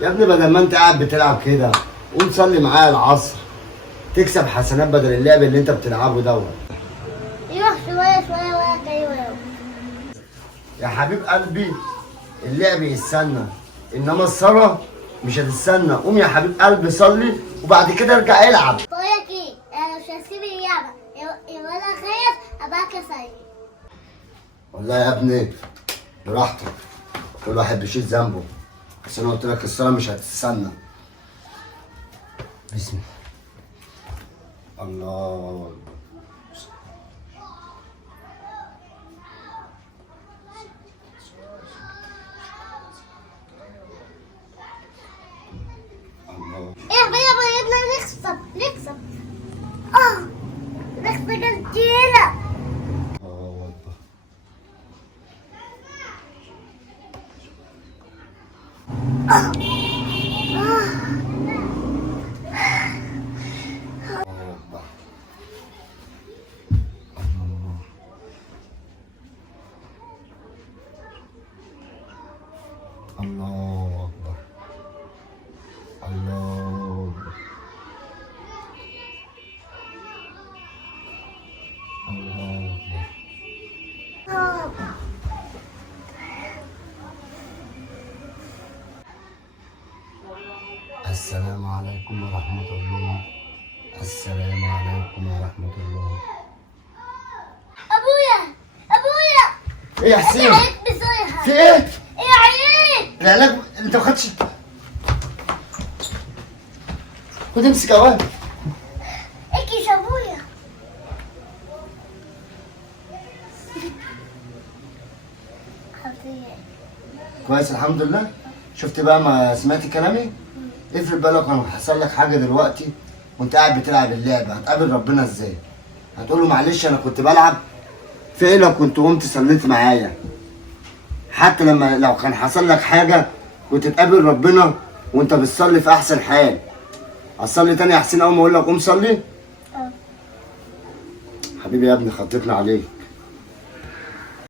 يا ابني بدل ما انت قاعد بتلعب كده قوم صلي معايا العصر، تكسب حسنات بدل اللعب اللي انت بتلعبه دوت. يروح شوية شوية ولا جاي ولا. يا حبيب قلبي اللعب يستنى، انما الصلاة مش هتستنى. قوم يا حبيب قلبي صلي وبعد كده ارجع العب. بقولك ايه، انا مش هسيب اللعبة ولا خايف ابقى كسر. والله يا ابني براحتك، كل واحد بيشيل ذنبه، بس انا قلت لك الصلاة مش هتستنى. بسم الله. الله يلا يلا نكسب نكسب. نكسب كتيرة. الله اكبر. الله أكبر. الله أكبر. الله أكبر. السلام عليكم ورحمة الله. السلام عليكم ورحمة الله. ابويا ابويا. إيه يا حسين؟ عيد بصيحة. في إيه؟ ايه عيد؟ العلاج أنت ما خدتش؟ خد امسك يا ولد. اكيش ابويا. كويس الحمد لله. شفت بقى ما سمعت كلامي؟ افرض بقى لو كان حصل لك حاجة دلوقتي وأنت قاعد بتلعب اللعبة، هتقابل ربنا إزاي؟ هتقول له معلش أنا كنت بلعب؟ في إيه لو كنت قمت صليت معايا؟ حتى لو كان حصل لك حاجة كنت تقابل ربنا وأنت بتصلي في أحسن حال. هتصلي تاني يا حسين أول ما أقول لك قوم صلي؟ حبيبي يا ابني خطتنا عليك.